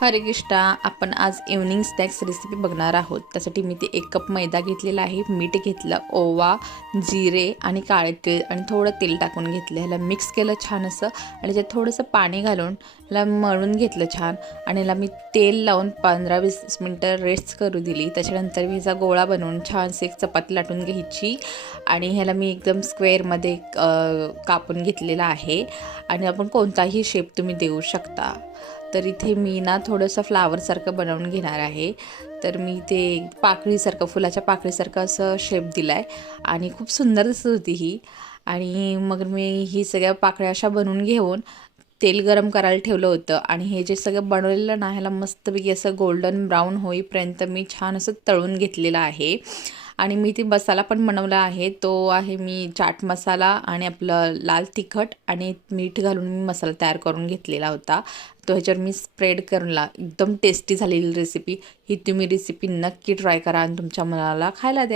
हरे कृष्णा. आपण आज इव्हनिंग स्नॅक्स रेसिपी बघणार आहोत. त्यासाठी मी ते 1 कप मैदा घेतलेला आहे, मीठ घेतलं, ओवा, जिरे आणि काळे तीळ आणि थोडं तेल टाकून घेतलं. ह्याला मिक्स केलं छान असं आणि त्यात थोडंसं पाणी घालून ह्याला मळून घेतलं छान आणि ह्याला मी तेल लावून 15-20 मिनटं रेस्ट करू दिली. त्याच्यानंतर मी ह्याचा गोळा बनवून छानशी एक चपाती लाटून घ्यायची आणि ह्याला मी एकदम स्क्वेअरमध्ये कापून घेतलेला आहे आणि आपण कोणताही शेप तुम्ही देऊ शकता. तर इथे मी ना थोडंसं फ्लावरसारखं बनवून घेणार आहे. तर मी ते पाकळीसारखं, फुलाच्या पाकळीसारखं असं शेप दिला आहे आणि खूप सुंदर दिसत होती ही. आणि मग मी ही सगळ्या पाकळ्या अशा बनवून घेऊन तेल गरम करायला ठेवलं होतं आणि हे जे सगळं बनवलेलं ना, ह्याला मस्तपैकी असं गोल्डन ब्राऊन होईपर्यंत मी छान असं तळून घेतलेलं आहे. आणि मी ती मसाला पण बनवला आहे. तो आहे मी चाट मसाला आणि आपलं लाल तिखट आणि मीठ घालून मी मसाला तयार करून घेतलेला होता. तो ह्याच्यावर मी स्प्रेड करूनला एकदम टेस्टी झालेली रेसिपी. ही तुम्ही रेसिपी नक्की ट्राय करा आणि तुमच्या मुलाला खायला द्या.